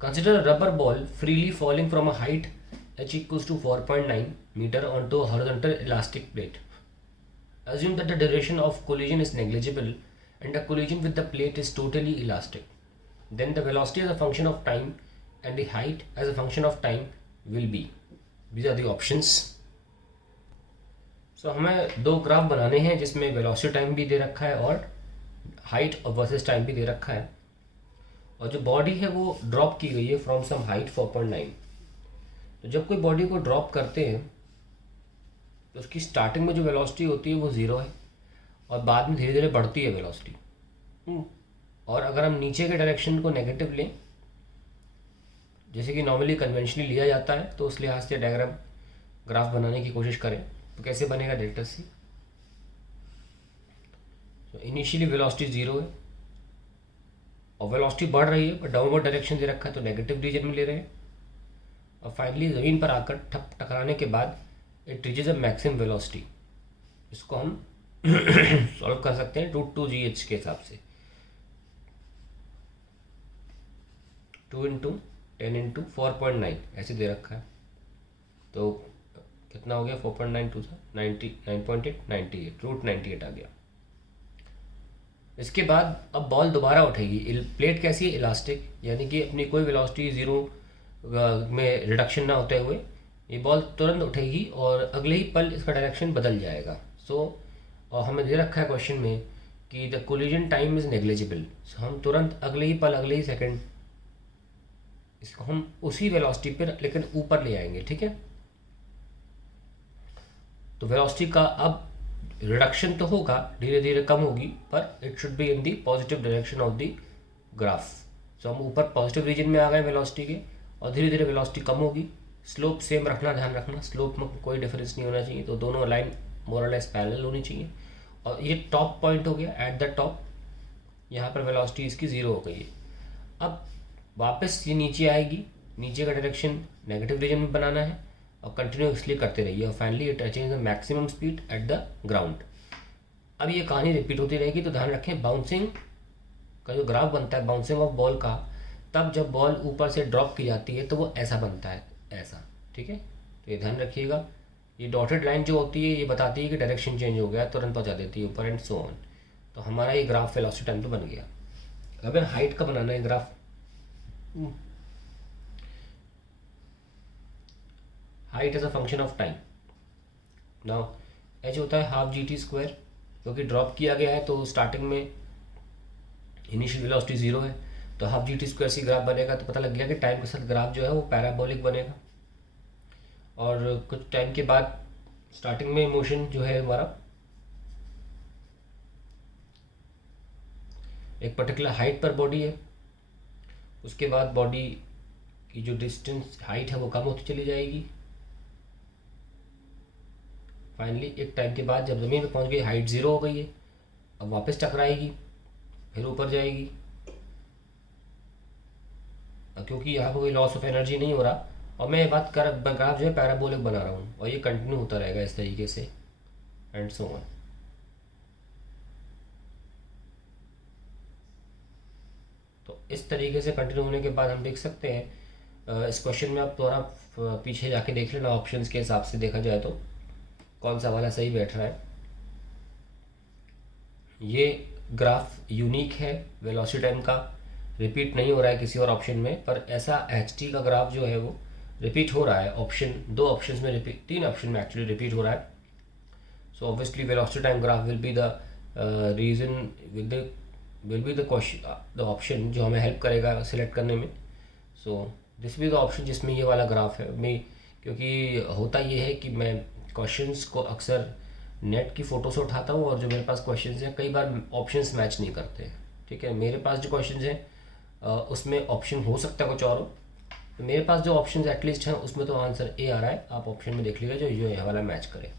Consider a rubber ball freely falling from a height h equals to 4.9 meter onto a horizontal elastic plate. Assume that the duration of collision is negligible and the collision with the plate is totally elastic. Then the velocity as a function of time and the height as a function of time will be. These are the options. So हमें दो graph बनाने हैं जिसमें velocity time भी दे रखा है और height और वर्सेस टाइम भी दे रखा है, और जो बॉडी है वो ड्रॉप की गई है फ्रॉम सम हाइट 4.9. तो जब कोई बॉडी को ड्रॉप करते हैं तो उसकी स्टार्टिंग में जो वेलोसिटी होती है वो ज़ीरो है और बाद में धीरे धीरे बढ़ती है वेलोसिटी. और अगर हम नीचे के डायरेक्शन को नेगेटिव लें, जैसे कि नॉर्मली कन्वेंशनली लिया जाता है, तो उस लिहाज से डायग्राम ग्राफ बनाने की कोशिश करें तो कैसे बनेगा डायरेक्टर सी. तो इनिशियली वेलोसिटी ज़ीरो है और वेलोसिटी बढ़ रही है, पर डाउनवर्ड डायरेक्शन दे रखा है तो नेगेटिव रीजन में ले रहे हैं, और फाइनली ज़मीन पर आकर टकराने के बाद it reaches a maximum velocity. इसको हम सॉल्व कर सकते हैं √2gh के हिसाब से. 2 × 10 × 4.9 ऐसे दे रखा है, तो कितना हो गया 4.9 2 9.8 98 √98 आ गया. इसके बाद अब बॉल दोबारा उठेगी. प्लेट कैसी है? इलास्टिक, यानी कि अपनी कोई वेलोसिटी ज़ीरो में रिडक्शन ना होते हुए ये बॉल तुरंत उठेगी और अगले ही पल इसका डायरेक्शन बदल जाएगा. और हमें दे रखा है क्वेश्चन में कि the collision time is negligible. हम तुरंत अगले ही पल अगले ही सेकंड इसको हम उसी वेलोसिटी पर लेकिन ऊपर ले आएंगे. ठीक है, तो वेलोसिटी का अब रिडक्शन तो होगा, धीरे धीरे कम होगी, पर it should be in the positive direction of the graph. So हम ऊपर पॉजिटिव रीजन में आ गए वेलोसिटी के, और धीरे धीरे वेलोसिटी कम होगी. स्लोप सेम रखना, ध्यान रखना स्लोप में कोई डिफरेंस नहीं होना चाहिए, तो दोनों लाइन मोर और लेस पैरेलल होनी चाहिए. और ये टॉप पॉइंट हो गया, एट द टॉप यहाँ पर वेलोसिटी इसकी ज़ीरो हो गई है. अब वापस ये नीचे आएगी, नीचे का डायरेक्शन नेगेटिव रीजन में बनाना है और कंटिन्यूसली करते रहिए, और finally it achieves the maximum speed at the ground. अब ये कहानी रिपीट होती रहेगी, तो ध्यान रखें बाउंसिंग का जो ग्राफ बनता है बाउंसिंग ऑफ बॉल का, तब जब बॉल ऊपर से ड्रॉप की जाती है तो वो ऐसा बनता है, ऐसा. ठीक है, तो ये ध्यान रखिएगा. ये डॉटेड लाइन जो होती है ये बताती है कि डायरेक्शन चेंज हो गया, तुरंत पहुंचा देती है ऊपर एंड सो ऑन. तो हमारा ये ग्राफ वेलोसिटी टाइम तो बन गया. अब हाइट का बनाना है graph. Height is a function of time. Now H होता है हाफ GT², क्योंकि ड्रॉप किया गया है तो स्टार्टिंग में इनिशियल वेलोसिटी ज़ीरो है, तो हाफ GT² सी ग्राफ बनेगा. तो पता लग गया कि टाइम के साथ ग्राफ जो है वो पैराबोलिक बनेगा, और कुछ टाइम के बाद स्टार्टिंग में मोशन जो है हमारा एक पर्टिकुलर हाइट पर बॉडी है, उसके बाद बॉडी की जो डिस्टेंस हाइट है वो कम होती चली जाएगी. फाइनली एक टाइम के बाद जब ज़मीन पर पहुंच गई, हाइट ज़ीरो हो गई है, अब वापस टकराएगी, फिर ऊपर जाएगी. क्योंकि यहाँ पर कोई लॉस ऑफ एनर्जी नहीं हो रहा, और मैं ये बात कर ग्राफ जो है पैराबोलिक बना रहा हूँ, और ये कंटिन्यू होता रहेगा इस तरीके से एंड सो ऑन. तो इस तरीके से कंटिन्यू होने के बाद हम देख सकते हैं इस क्वेश्चन में आप थोड़ा पीछे जाके देख लेना, ऑप्शंस के हिसाब से देखा जाए तो कौन सा वाला सही बैठ रहा है. ये ग्राफ यूनिक है, वेलोसिटी टाइम का रिपीट नहीं हो रहा है किसी और ऑप्शन में, पर ऐसा HT का ग्राफ जो है वो रिपीट हो रहा है. ऑप्शन दो ऑप्शंस में रिपीट, तीन ऑप्शन में एक्चुअली रिपीट हो रहा है. So obviously velocity time graph will be the reason will be the question, the option जो हमें हेल्प करेगा सिलेक्ट करने में. सो दिस भी द ऑप्शन जिसमें ये वाला ग्राफ है. मैं क्योंकि होता ये है कि मैं क्वेश्चंस को अक्सर नेट की फ़ोटो से उठाता हूँ, और जो मेरे पास क्वेश्चंस हैं कई बार ऑप्शंस मैच नहीं करते. ठीक है, मेरे पास जो क्वेश्चंस हैं उसमें ऑप्शन हो सकता है कुछ और हो, तो मेरे पास जो ऑप्शंस एटलीस्ट हैं उसमें तो आंसर A आ रहा है. आप ऑप्शन में देख लीजिए जो ये वाला मैच करे.